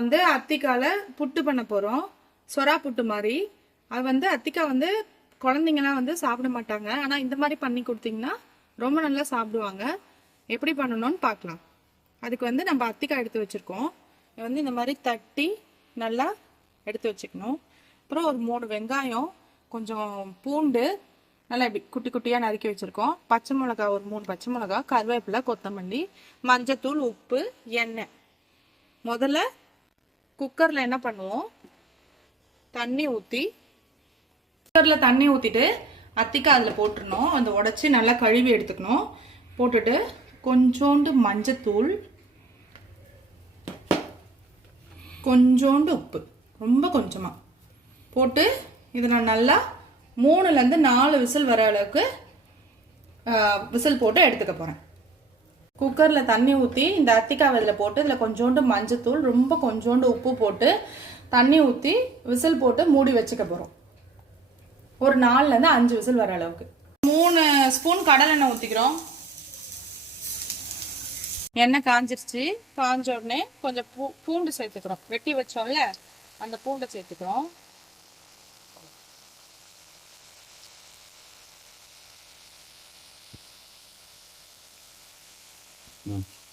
வந்து அத்திக்கால புட்டு பண்ண போறோம். சொரா புட்டு மாதிரி. அது வந்து அத்திக்கா வந்து குழந்தைங்கலாம் வந்து சாப்பிட மாட்டாங்க. ஆனா இந்த மாதிரி பண்ணி கொடுத்தீங்கன்னா ரொம்ப நல்லா சாப்பிடுவாங்க. எப்படி பண்ணணும்னு பார்க்கலாம். அதுக்கு வந்து நம்ம அத்திக்காய் எடுத்து வச்சிருக்கோம். வந்து இந்த மாதிரி தட்டி நல்லா எடுத்து வச்சுக்கணும். அப்புறம் ஒரு 3 வெங்காயம், கொஞ்சம் பூண்டு நல்லா இப்படி குட்டி குட்டியாக நறுக்கி வச்சுருக்கோம். பச்சை மிளகா ஒரு 3 பச்சை மிளகா, கருவேப்பிலை, கொத்தமல்லி, மஞ்சத்தூள், உப்பு, எண்ணெய். முதல்ல குக்கரில் என்ன பண்ணுவோம், தண்ணி ஊற்றி குக்கரில் தண்ணி ஊற்றிட்டு அத்திக்காய் அதில் போட்டுடணும். அந்த உடச்சி நல்லா கழுவி எடுத்துக்கணும். போட்டுட்டு கொஞ்சோண்டு மஞ்சத்தூள், கொஞ்சோண்டு உப்பு, ரொம்ப கொஞ்சமாக போட்டு இதில் நல்லா 3லேருந்து 4 விசில் வர அளவுக்கு விசில் போட்டு எடுத்துக்க போகிறேன். குக்கரில் தண்ணி ஊற்றி இந்த அத்திக்காய் இதில் போட்டு இதில் கொஞ்சோண்டு மஞ்சத்தூள், ரொம்ப கொஞ்சோண்டு உப்பு போட்டு தண்ணி ஊற்றி விசில் போட்டு மூடி வச்சுக்க போகிறோம். ஒரு 4லேருந்து 5 விசில் வர அளவுக்கு. 3 ஸ்பூன் கடலெண்ணெய் ஊற்றிக்கிறோம். எண்ணெய் காஞ்சிருச்சு. காஞ்ச உடனே கொஞ்சம் பூண்டு சேர்த்துக்கிறோம். வெட்டி வச்சோம்ல அந்த பூண்டை சேர்த்துக்கிறோம்.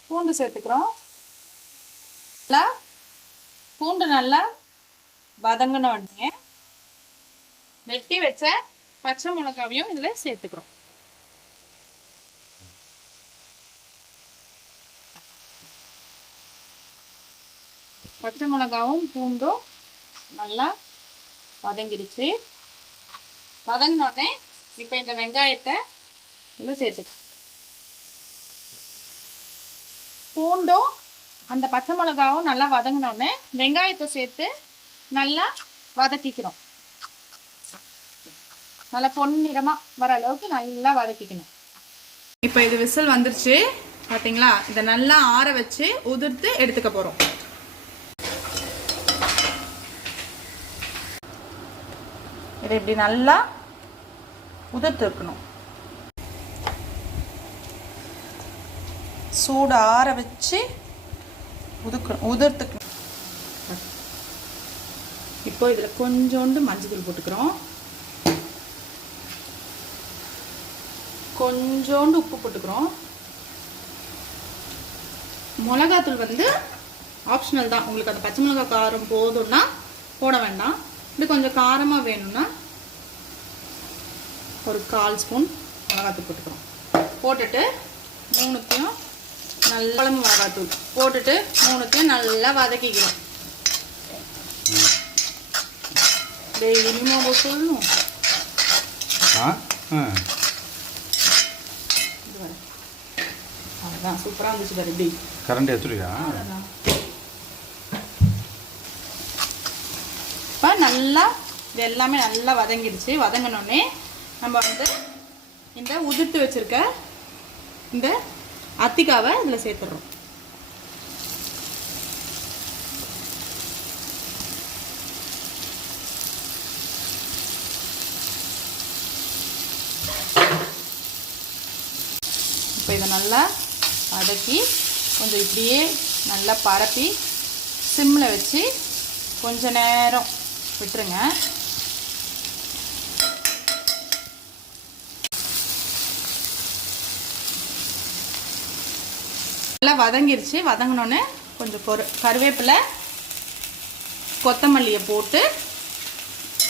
பூண்டு சேர்த்துக்கிறோம். பூண்டு நல்லா வதங்கின உடனே வெட்டி வச்ச பச்சை மிளகாவையும் இதுல சேர்த்துக்கிறோம். பச்சை மிளகாவும் பூண்டும் நல்லா வதங்கிடுச்சு. வதங்கினோடனே இப்போ இந்த வெங்காயத்தை இதில் சேர்த்துக்கிறோம். பூண்டும் அந்த பச்சை மிளகாவும் நல்லா வதங்கினோடனே வெங்காயத்தை சேர்த்து நல்லா வதக்கிக்கிறோம். நல்லா பொன்னிறமாக வர அளவுக்கு நல்லா வதக்கிக்கணும். இப்போ இது விசில் வந்துருச்சு பார்த்தீங்களா? இதை நல்லா ஆற வச்சு உதிர்த்து எடுத்துக்க போகிறோம். இதை இப்படி நல்லா உதிர்த்து இருக்கணும். சூடு ஆற வச்சு உதிர்த்துக்கணும். இப்போ இதில் கொஞ்சோண்டு மஞ்சள் போட்டுக்கிறோம். கொஞ்சோண்டு உப்பு போட்டுக்கிறோம். மிளகாத்தூள் வந்து ஆப்ஷனல் தான். உங்களுக்கு அந்த பச்சை மிளகாய் காரம் போதும்னா போட வேண்டாம். இப்படி கொஞ்சம் காரமாக வேணும்னா ஒரு 1/4 ஸ்பூன் மிளகாத்தூள் போட்டுக்கிறோம். போட்டுட்டு 3த்தையும் நல்ல குழம்பு மிளகாத்தூள் போட்டுட்டு 3த்தையும் நல்லா வதக்கிக்கிறோம். டெய்லியுமா சொல்லணும். அதுதான் சூப்பராக இருந்துச்சு பாரு. இப்படி கரண்ட் எடுத்துருக்கா? இப்போ நல்லா இது எல்லாமே நல்லா வதங்கிடுச்சு. வதங்கினோடனே நம்ம வந்து இந்த உதிர்த்து வச்சிருக்க இந்த அத்திக்காவை இதில் சேர்த்துடுறோம். இப்போ இதை நல்லா வதக்கி கொஞ்சம் இப்படியே நல்லா பரப்பி சிம்மில் வச்சு கொஞ்ச நேரம் விட்டுருங்க. நல்லா வதங்கிருச்சு. வதங்கினோன்னே கொஞ்சம் கருவேப்பிலை, கொத்தமல்லியை போட்டு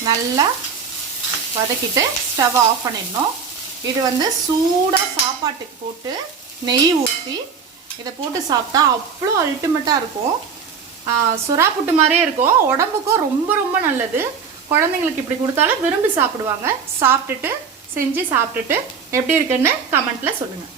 நல்லா வதக்கிட்டு ஸ்டவ் ஆஃப் பண்ணிடணும். இது வந்து சூடாக சாப்பாட்டுக்கு போட்டு நெய் ஊற்றி இதை போட்டு சாப்பிட்டா அவ்வளோ அல்டிமேட்டாக இருக்கும். சுறா புட்டு மாதிரியே இருக்கும். உடம்புக்கும் ரொம்ப ரொம்ப நல்லது. குழந்தைங்களுக்கு இப்படி கொடுத்தாலும் விரும்பி சாப்பிடுவாங்க. சாப்பிட்டுட்டு செஞ்சு சாப்பிட்டுட்டு எப்படி இருக்குன்னு கமெண்ட்டில் சொல்லுங்கள்.